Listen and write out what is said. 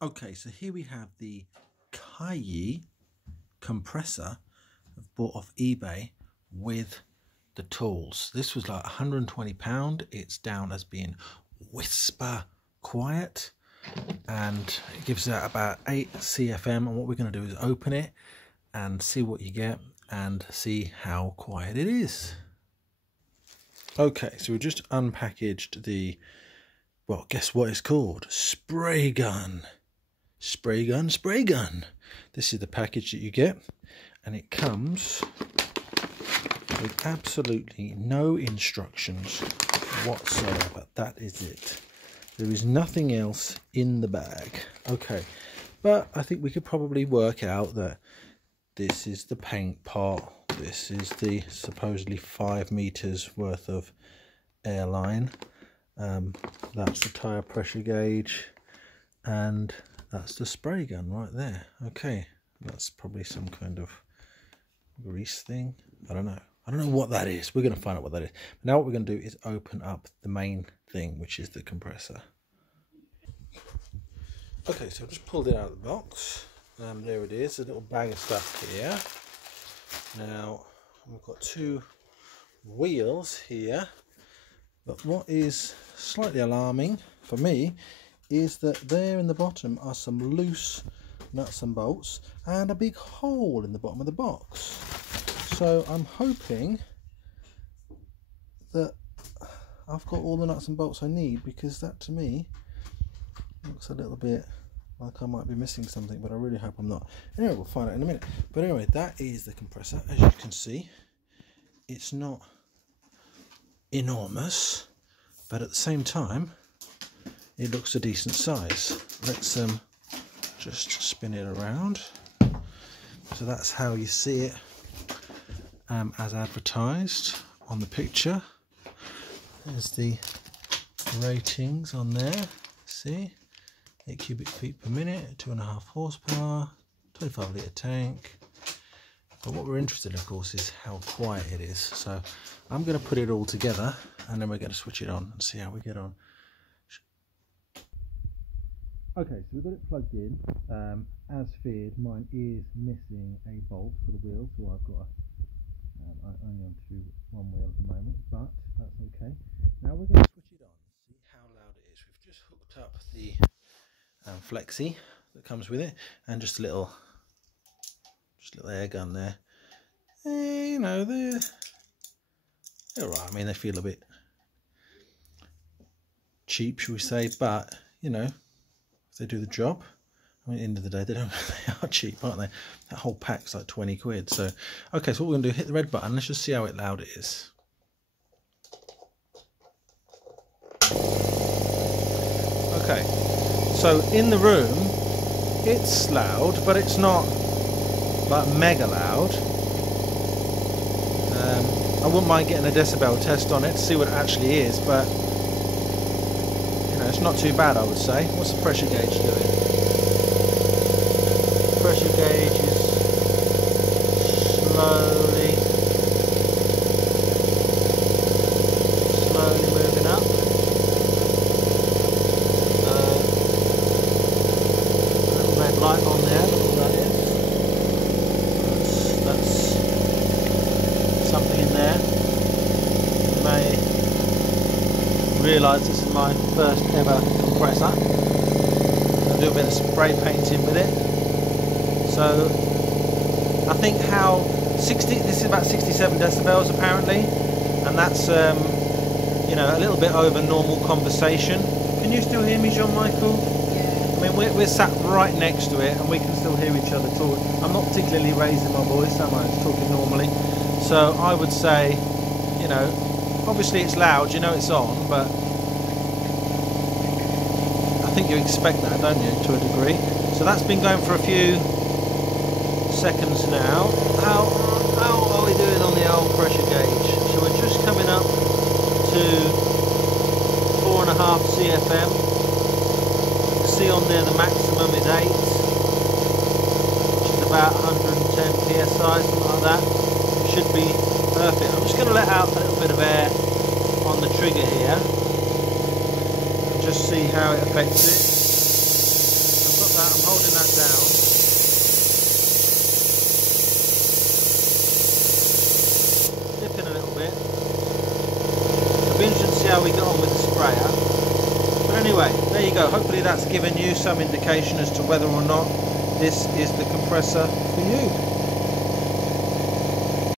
Okay, so here we have the Kiei compressor I've bought off eBay with the tools. This was like £120. It's down as being whisper quiet, and it gives out about 8 CFM. And what we're going to do is open it and see what you get and see how quiet it is. Okay, so we just unpackaged the, well, guess what it's called? Spray gun. Spray gun, spray gun. This is the package that you get, and it comes with absolutely no instructions whatsoever. That is it. There is nothing else in the bag. Okay, but I think we could probably work out that this is the paint pot. This is the supposedly 5 meters worth of airline. That's the tire pressure gauge, and that's the spray gun right there. Okay, that's probably some kind of grease thing. I don't know what that is. We're going to find out what that is. Now what we're going to do is open up the main thing, which is the compressor. Okay, so I just pulled it out of the box. There it is, a little bag of stuff here. Now we've got 2 wheels here, but what is slightly alarming for me is that there in the bottom are some loose nuts and bolts and a big hole in the bottom of the box. So I'm hoping that I've got all the nuts and bolts I need, because that to me looks a little bit like I might be missing something, but I really hope I'm not. Anyway, we'll find out in a minute. But anyway, that is the compressor. As you can see, it's not enormous, but at the same time it looks a decent size. Let's just spin it around. So that's how you see it as advertised on the picture. There's the ratings on there. See, 8 cubic feet per minute, 2.5 horsepower, 25 litre tank. But what we're interested in, of course, is how quiet it is. So I'm going to put it all together, and then we're going to switch it on and see how we get on. Okay, so we've got it plugged in. As feared, mine is missing a bolt for the wheel, so I've got only onto one wheel at the moment, but that's okay. Now we're going to switch it on and see how loud it is. We've just hooked up the flexi that comes with it, and just a little air gun there. You know, they're alright. I mean, they feel a bit cheap, shall we say, but you know, they do the job. I mean, at the end of the day, they are cheap, aren't they? That whole pack's like 20 quid. So, okay, so what we're going to do, hit the red button. Let's just see how loud it is. Okay, so in the room, it's loud, but it's not like mega loud. I wouldn't mind getting a decibel test on it to see what it actually is, but it's not too bad, I would say. What's the pressure gauge doing? Pressure gauge is slowly moving up. A little red light on there, look what that is. That's something in there. You may realise this is my first ever compressor. I'll do a bit of spray painting with it. So I think this is about 67 decibels apparently, and that's you know, a little bit over normal conversation. Can you still hear me, John Michael? Yeah. I mean, we're sat right next to it and we can still hear each other talk. I'm not particularly raising my voice, am I? It's talking normally. So I would say, you know, obviously it's loud, you know it's on, but I think you expect that, don't you, to a degree. So that's been going for a few seconds now. How are we doing on the old pressure gauge? So we're just coming up to 4.5 CFM. You can see on there the maximum is 8, which is about 110 PSI, something like that. It should be perfect. I'm just going to let out a little bit of air on the trigger here and just see how it affects it. I've got that, I'm holding that down. Dipping a little bit. I'll be interested to see how we get on with the sprayer. But anyway, there you go. Hopefully that's given you some indication as to whether or not this is the compressor for you.